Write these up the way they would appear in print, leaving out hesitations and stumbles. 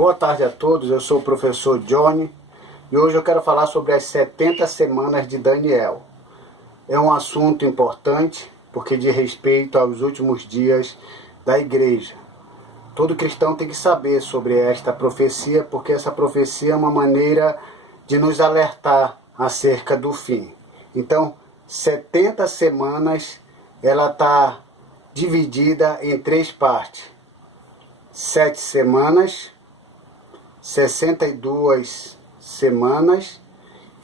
Boa tarde a todos, eu sou o professor Johnny e hoje eu quero falar sobre as 70 semanas de Daniel. É um assunto importante porque diz respeito aos últimos dias da igreja. Todo cristão tem que saber sobre esta profecia, porque essa profecia é uma maneira de nos alertar acerca do fim. Então, 70 semanas, ela está dividida em 3 partes. 7 semanas, 62 semanas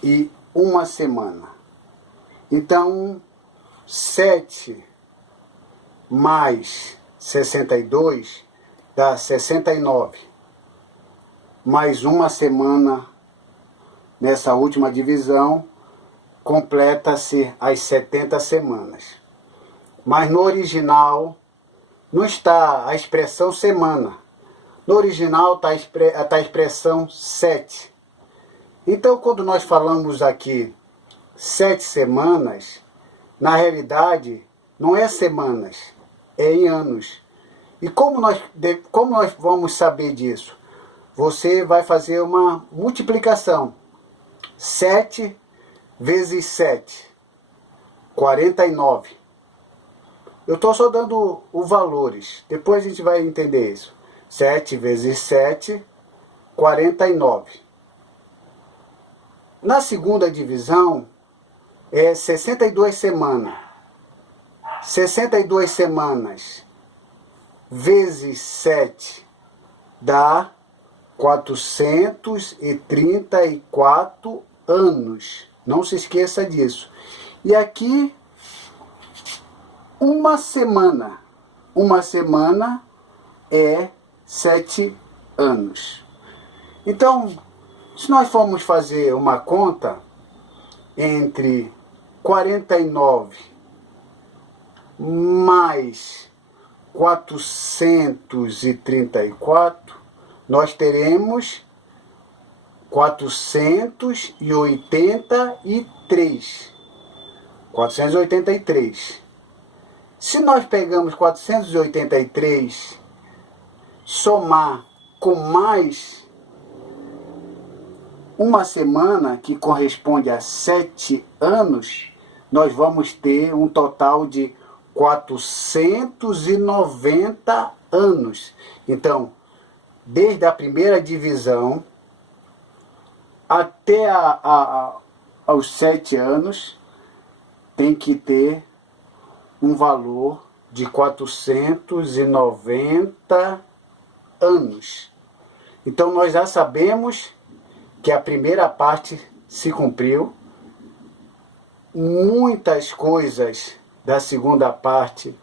e 1 semana. Então, 7 mais 62 dá 69. Mais 1 semana nessa última divisão, completa-se as 70 semanas. Mas no original não está a expressão semana. No original está a expressão 7. Então, quando nós falamos aqui 7 semanas, na realidade não é semanas, é em anos. E como nós vamos saber disso? Você vai fazer uma multiplicação. 7 vezes 7, 49. Eu estou só dando os valores, depois a gente vai entender isso. 7 vezes 7, 49. Na segunda divisão, é 62 semanas. 62 semanas vezes 7 dá 434 anos. Não se esqueça disso. E aqui, 1 semana. 1 semana é 7 anos. Então, se nós formos fazer uma conta entre 49 mais 434, nós teremos 483. 483. Se nós pegamos 483, somar com mais 1 semana, que corresponde a 7 anos, nós vamos ter um total de 490 anos. Então, desde a primeira divisão até aos 7 anos, tem que ter um valor de 490 anos. Então nós já sabemos que a primeira parte se cumpriu. Muitas coisas da segunda parte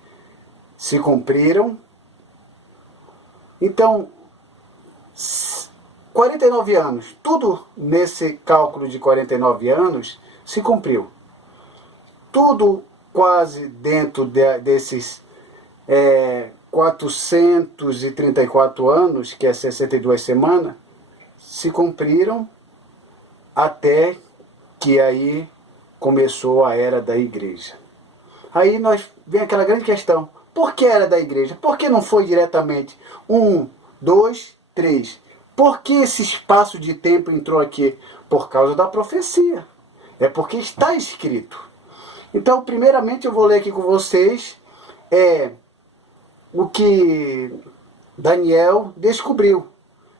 se cumpriram. Então, 49 anos, tudo nesse cálculo de 49 anos se cumpriu. Tudo quase dentro desses 434 anos, que é 62 semanas, se cumpriram até que aí começou a era da igreja. Aí vem aquela grande questão: por que era da igreja? Por que não foi diretamente 1, 2, 3? Por que esse espaço de tempo entrou aqui? Por causa da profecia. É porque está escrito. Então, primeiramente, eu vou ler aqui com vocês o que Daniel descobriu.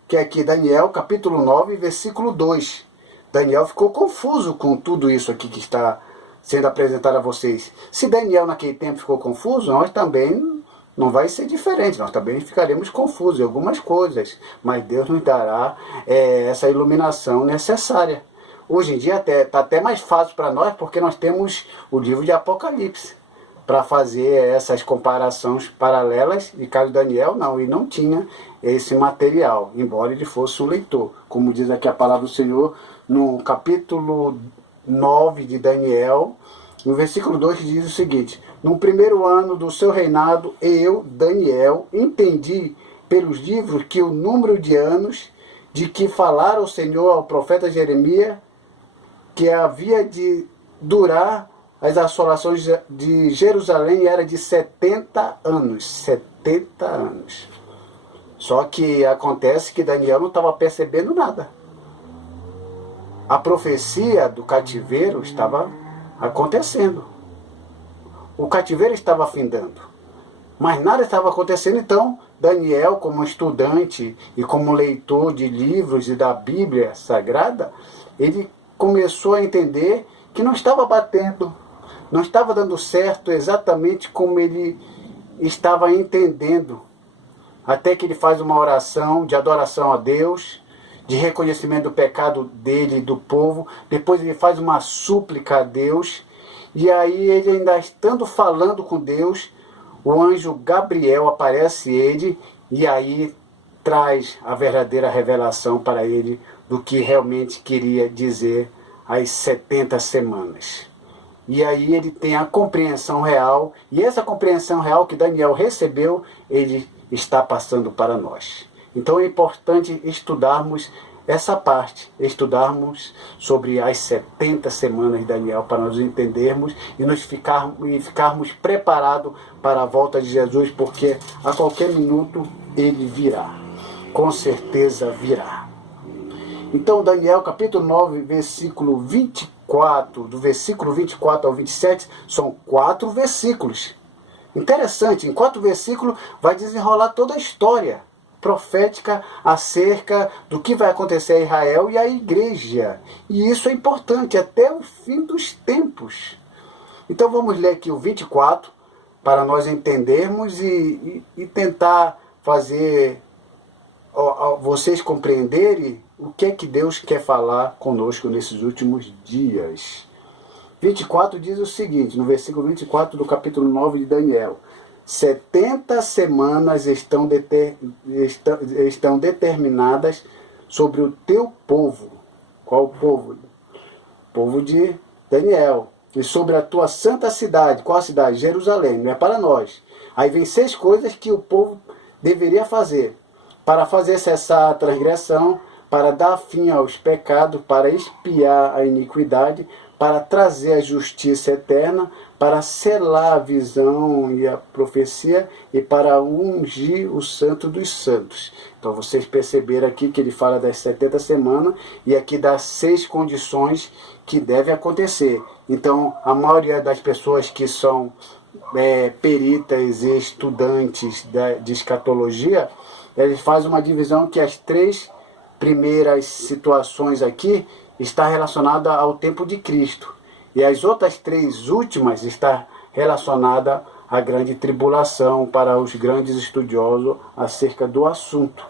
Que é aqui Daniel, capítulo 9, versículo 2. Daniel ficou confuso com tudo isso aqui que está sendo apresentado a vocês. Se Daniel naquele tempo ficou confuso, nós também não vai ser diferente. Nós também ficaremos confusos em algumas coisas. Mas Deus nos dará essa iluminação necessária. Hoje em dia está até mais fácil para nós, porque nós temos o livro de Apocalipse para fazer essas comparações paralelas. E caso Daniel não tinha esse material, embora ele fosse um leitor. Como diz aqui a palavra do Senhor, no capítulo 9 de Daniel, no versículo 2 diz o seguinte: no primeiro ano do seu reinado, eu, Daniel, entendi pelos livros que o número de anos de que falara o Senhor ao profeta Jeremias, que havia de durar as assolações de Jerusalém, era de 70 anos. 70 anos. Só que acontece que Daniel não estava percebendo nada. A profecia do cativeiro estava acontecendo. O cativeiro estava findando. Mas nada estava acontecendo, então Daniel, como estudante e como leitor de livros e da Bíblia Sagrada, ele começou a entender que não estava batendo, não estava dando certo exatamente como ele estava entendendo. Até que ele faz uma oração de adoração a Deus, de reconhecimento do pecado dele e do povo. Depois ele faz uma súplica a Deus. E aí ele ainda estando falando com Deus, o anjo Gabriel aparece a ele e aí traz a verdadeira revelação para ele do que realmente queria dizer as 70 semanas. E aí ele tem a compreensão real, e essa compreensão real que Daniel recebeu, ele está passando para nós. Então é importante estudarmos essa parte, estudarmos sobre as 70 semanas de Daniel, para nós entendermos e ficarmos preparados para a volta de Jesus, porque a qualquer minuto ele virá, com certeza virá. Então Daniel capítulo 9, versículo 24, do versículo 24 ao 27, são 4 versículos. Interessante, em 4 versículos vai desenrolar toda a história profética acerca do que vai acontecer a Israel e a igreja. E isso é importante até o fim dos tempos. Então vamos ler aqui o 24 para nós entendermos e tentar fazer vocês compreenderem o que é que Deus quer falar conosco nesses últimos dias. 24 diz o seguinte, no versículo 24 do capítulo 9 de Daniel: 70 semanas estão determinadas sobre o teu povo. Qual o povo? O povo de Daniel. E sobre a tua santa cidade. Qual a cidade? Jerusalém. Não é para nós. Aí vem 6 coisas que o povo deveria fazer. Para fazer cessar a transgressão, para dar fim aos pecados, para expiar a iniquidade, para trazer a justiça eterna, para selar a visão e a profecia e para ungir o santo dos santos. Então vocês perceberam aqui que ele fala das 70 semanas e aqui dá 6 condições que devem acontecer. Então a maioria das pessoas que são peritas e estudantes de escatologia, eles fazem uma divisão que as 3 primeiras situações aqui está relacionada ao tempo de Cristo. E as outras 3 últimas está relacionada à grande tribulação para os grandes estudiosos acerca do assunto.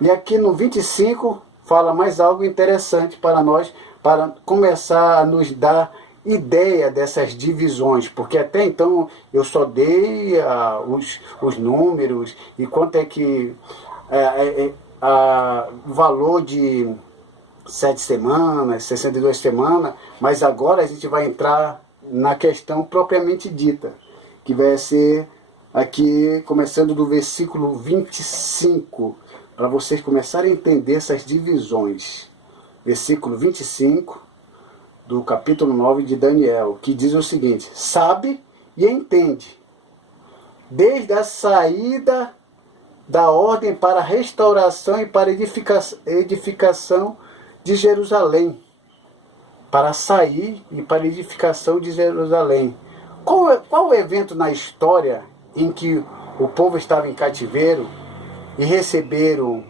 E aqui no 25 fala mais algo interessante para nós, para começar a nos dar ideia dessas divisões, porque até então eu só dei os números e quanto é que o valor de 7 semanas, 62 semanas, mas agora a gente vai entrar na questão propriamente dita, que vai ser aqui, começando do versículo 25, para vocês começarem a entender essas divisões. Versículo 25 do capítulo 9 de Daniel, que diz o seguinte: sabe e entende, desde a saída da ordem para a restauração e para a edificação de Jerusalém, para sair e para a edificação de Jerusalém. Qual o evento na história em que o povo estava em cativeiro e receberam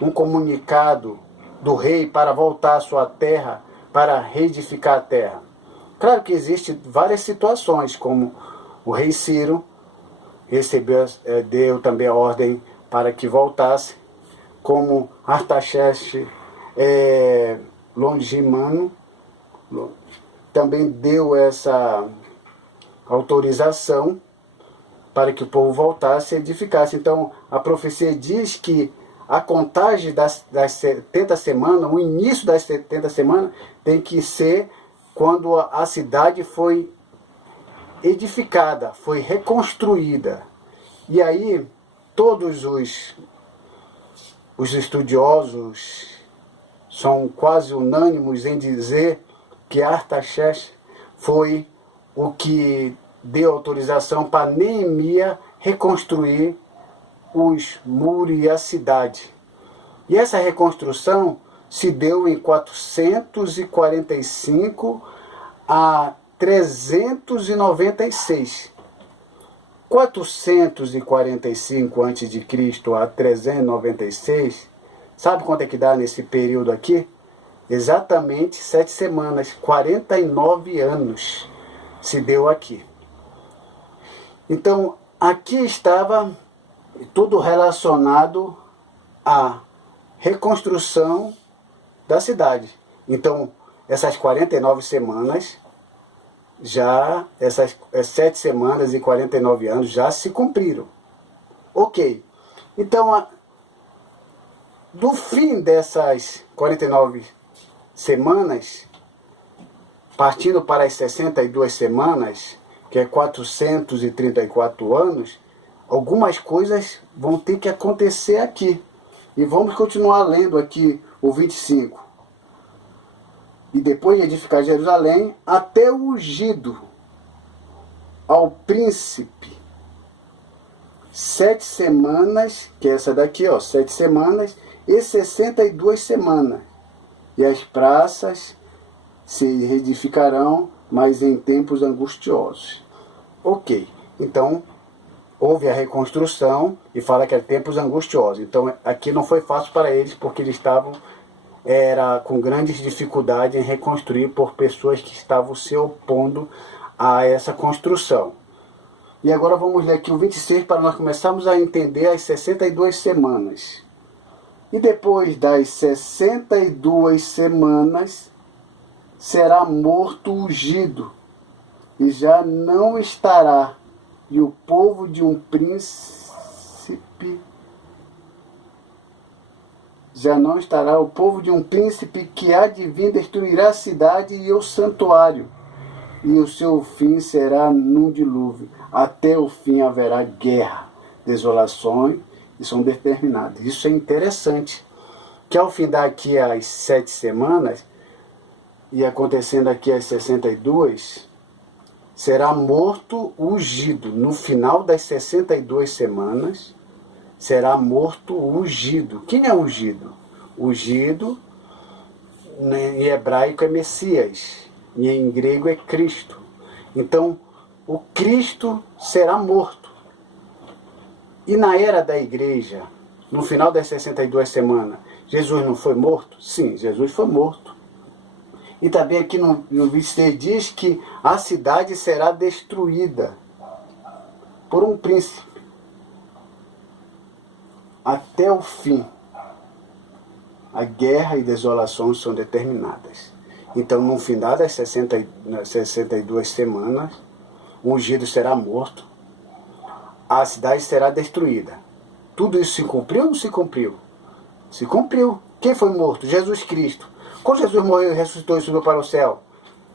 um comunicado do rei para voltar à sua terra, para reedificar a terra? Claro que existem várias situações, como o rei Ciro deu também a ordem para que voltasse, como Artaxerxes Longimano também deu essa autorização para que o povo voltasse e edificasse. Então a profecia diz que a contagem das 70 semanas, o início das 70 semanas, tem que ser quando a cidade foi edificada, foi reconstruída. E aí todos os estudiosos são quase unânimes em dizer que Artaxerxes foi o que deu autorização para Neemias reconstruir os muros e a cidade. E essa reconstrução se deu em 445 a 396. 445 a.C. a 396, sabe quanto é que dá nesse período aqui? Exatamente 7 semanas, 49 anos se deu aqui. Então, aqui estava tudo relacionado à reconstrução da cidade. Então, essas 49 semanas, essas 7 semanas e 49 anos já se cumpriram. Ok. Então, do fim dessas 49 semanas, partindo para as 62 semanas, que é 434 anos, algumas coisas vão ter que acontecer aqui. E vamos continuar lendo aqui o 25. E depois de edificar Jerusalém, até o ungido ao príncipe, 7 semanas, que é essa daqui, 7 semanas e 62 semanas. E as praças se reedificarão, mas em tempos angustiosos. Ok, então houve a reconstrução e fala que é tempos angustiosos. Então aqui não foi fácil para eles, porque eles estavam com grandes dificuldades em reconstruir por pessoas que estavam se opondo a essa construção. E agora vamos ler aqui o 26 para nós começarmos a entender as 62 semanas. E depois das 62 semanas será morto o ungido, e já não estará, e o povo de um príncipe, já não estará o povo de um príncipe que há de vir destruirá a cidade e o santuário, e o seu fim será num dilúvio. Até o fim haverá guerra, desolações, e são determinadas. Isso é interessante, que ao fim daqui as 7 semanas, e acontecendo aqui as 62, será morto o ungido. No final das 62 semanas, será morto o ungido. Quem é ungido? Ungido, em hebraico, é Messias, e em grego é Cristo. Então, o Cristo será morto. E na era da igreja, no final das 62 semanas, Jesus não foi morto? Sim, Jesus foi morto. E também aqui no 26 diz que a cidade será destruída por um príncipe até o fim. A guerra e desolações são determinadas. Então, no final das 62 semanas, o ungido será morto, a cidade será destruída. Tudo isso se cumpriu ou não se cumpriu? Se cumpriu. Quem foi morto? Jesus Cristo. Quando Jesus morreu e ressuscitou e subiu para o céu,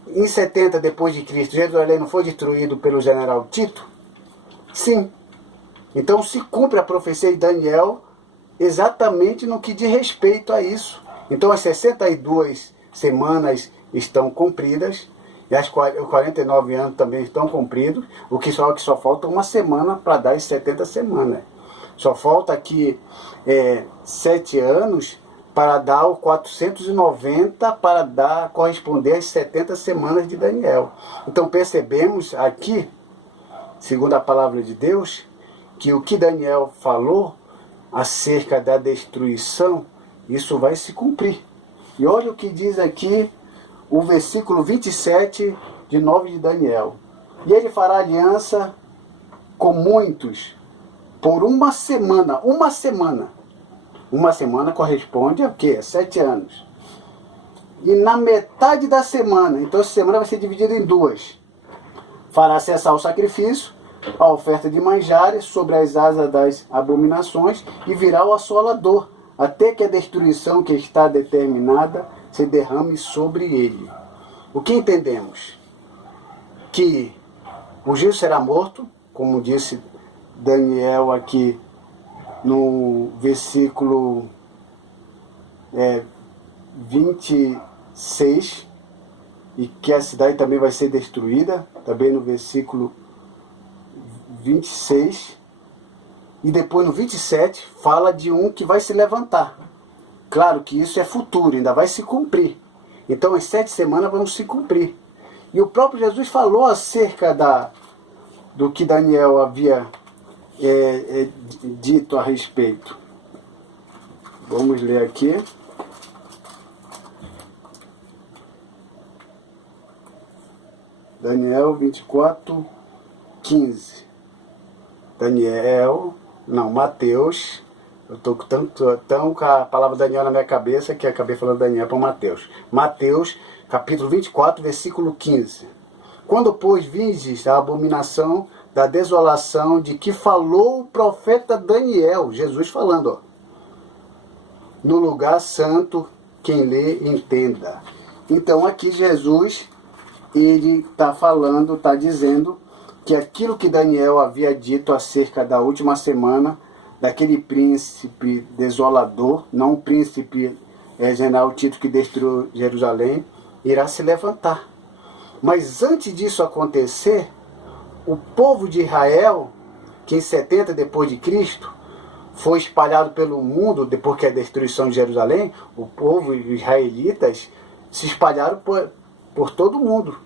em 70 depois de Cristo, Jerusalém não foi destruído pelo general Tito? Sim. Então se cumpre a profecia de Daniel exatamente no que diz respeito a isso. Então as 62 semanas estão cumpridas, e os 49 anos também estão cumpridos, o que só falta uma semana para dar as 70 semanas. Só falta aqui 7 anos para dar o 490 para corresponder às 70 semanas de Daniel. Então percebemos aqui, segundo a palavra de Deus, que o que Daniel falou acerca da destruição, isso vai se cumprir. E olha o que diz aqui o versículo 27 de 9 de Daniel. E ele fará aliança com muitos por uma semana. Uma semana. Uma semana corresponde a quê? 7 anos. E na metade da semana, então essa semana vai ser dividida em 2. Fará cessar o sacrifício, a oferta de manjares sobre as asas das abominações, e virá o assolador, até que a destruição que está determinada se derrame sobre ele. O que entendemos? Que o ungido será morto, como disse Daniel aqui no versículo 26, e que a cidade também vai ser destruída, também no versículo 26, E depois no 27 fala de um que vai se levantar. Claro que isso é futuro, ainda vai se cumprir. Então as 7 semanas vão se cumprir. E o próprio Jesus falou acerca do que Daniel havia dito a respeito. Vamos ler aqui. Daniel 24, 15. Mateus. Eu estou tão com a palavra Daniel na minha cabeça que acabei falando Daniel para Mateus. Mateus, capítulo 24, versículo 15. Quando, pois, vistes a abominação da desolação de que falou o profeta Daniel, Jesus falando, ó, no lugar santo, quem lê, entenda. Então aqui Jesus, ele está falando, está dizendo que aquilo que Daniel havia dito acerca da última semana, daquele príncipe desolador, não o príncipe general Tito que destruiu Jerusalém, irá se levantar. Mas antes disso acontecer, o povo de Israel, que em 70 depois de Cristo, foi espalhado pelo mundo, depois que a destruição de Jerusalém, o povo israelitas se espalharam por todo o mundo.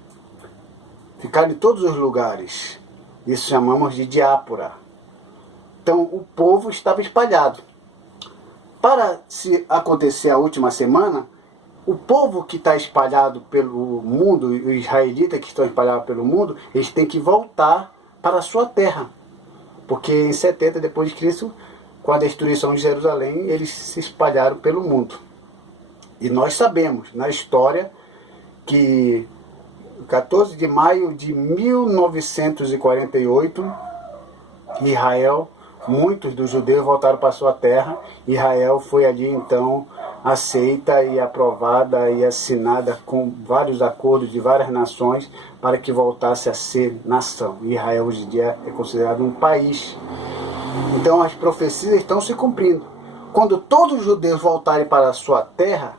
Ficaram em todos os lugares. Isso chamamos de diáspora. Então o povo estava espalhado. Para se acontecer a última semana, o povo que está espalhado pelo mundo, os israelitas que estão espalhados pelo mundo, eles têm que voltar para a sua terra. Porque em 70 depois de Cristo, com a destruição de Jerusalém, eles se espalharam pelo mundo. E nós sabemos, na história, que 14 de maio de 1948, Israel, muitos dos judeus voltaram para sua terra. Israel foi ali então aceita e aprovada e assinada com vários acordos de várias nações para que voltasse a ser nação. Israel hoje em dia é considerado um país. Então as profecias estão se cumprindo. Quando todos os judeus voltarem para a sua terra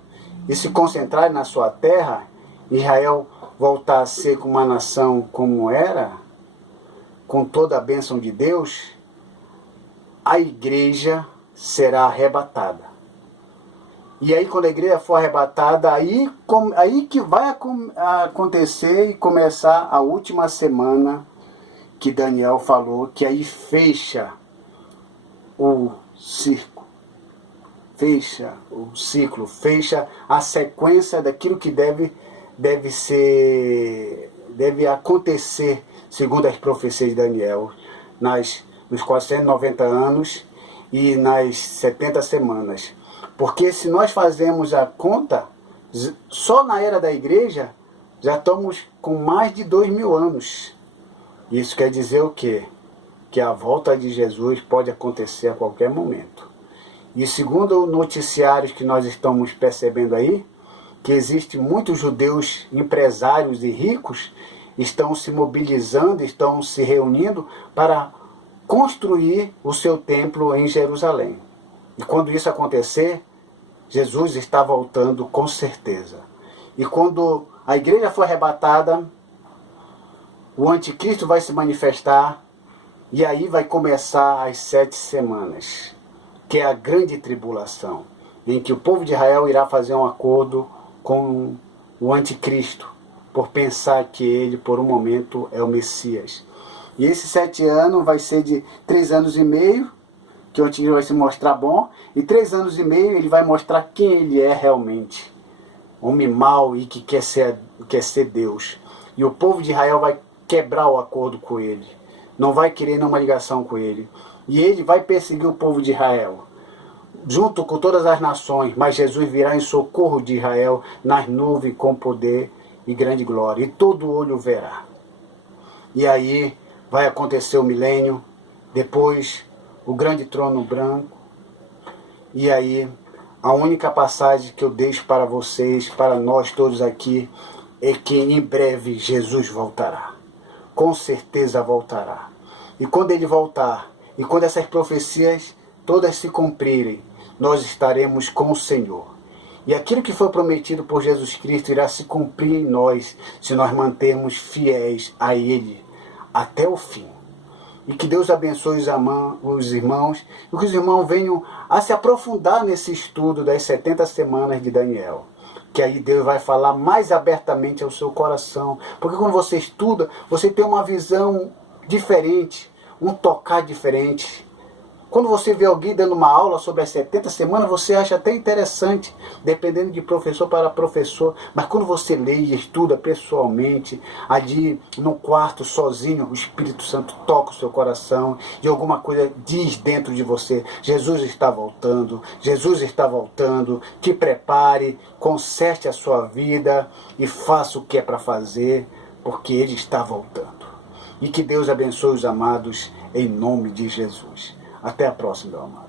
e se concentrarem na sua terra, Israel voltar a ser uma nação como era, com toda a bênção de Deus, a igreja será arrebatada. E aí quando a igreja for arrebatada, aí que vai acontecer e começar a última semana que Daniel falou, que aí fecha o ciclo, fecha a sequência daquilo que deve acontecer, segundo as profecias de Daniel, nos 490 anos e nas 70 semanas. Porque se nós fazemos a conta, só na era da igreja, já estamos com mais de 2000 anos. Isso quer dizer o quê? Que a volta de Jesus pode acontecer a qualquer momento. E segundo noticiários que nós estamos percebendo aí, que existem muitos judeus empresários e ricos, estão se mobilizando, estão se reunindo para construir o seu templo em Jerusalém. E quando isso acontecer, Jesus está voltando com certeza. E quando a igreja for arrebatada, o anticristo vai se manifestar, e aí vai começar as 7 semanas, que é a grande tribulação, em que o povo de Israel irá fazer um acordo com o anticristo, por pensar que ele, por um momento, é o Messias. E esses 7 anos vai ser de 3 anos e meio, que o anticristo vai se mostrar bom, e 3 anos e meio ele vai mostrar quem ele é realmente. Homem mau e que quer ser Deus. E o povo de Israel vai quebrar o acordo com ele. Não vai querer nenhuma ligação com ele. E ele vai perseguir o povo de Israel, junto com todas as nações, mas Jesus virá em socorro de Israel nas nuvens com poder e grande glória, e todo olho verá. E aí vai acontecer o milênio, depois o grande trono branco, e aí a única passagem que eu deixo para vocês, para nós todos aqui, é que em breve Jesus voltará. Com certeza voltará. E quando ele voltar, e quando essas profecias todas se cumprirem, nós estaremos com o Senhor. E aquilo que foi prometido por Jesus Cristo irá se cumprir em nós, se nós mantermos fiéis a Ele até o fim. E que Deus abençoe os irmãos. E que os irmãos venham a se aprofundar nesse estudo das 70 semanas de Daniel. Que aí Deus vai falar mais abertamente ao seu coração. Porque quando você estuda, você tem uma visão diferente, um tocar diferente. Quando você vê alguém dando uma aula sobre as 70 semanas, você acha até interessante, dependendo de professor para professor. Mas quando você lê e estuda pessoalmente, ali no quarto, sozinho, o Espírito Santo toca o seu coração e alguma coisa diz dentro de você: Jesus está voltando, Jesus está voltando, te prepare, conserte a sua vida e faça o que é para fazer, porque Ele está voltando. E que Deus abençoe os amados em nome de Jesus. Até a próxima, meu amado.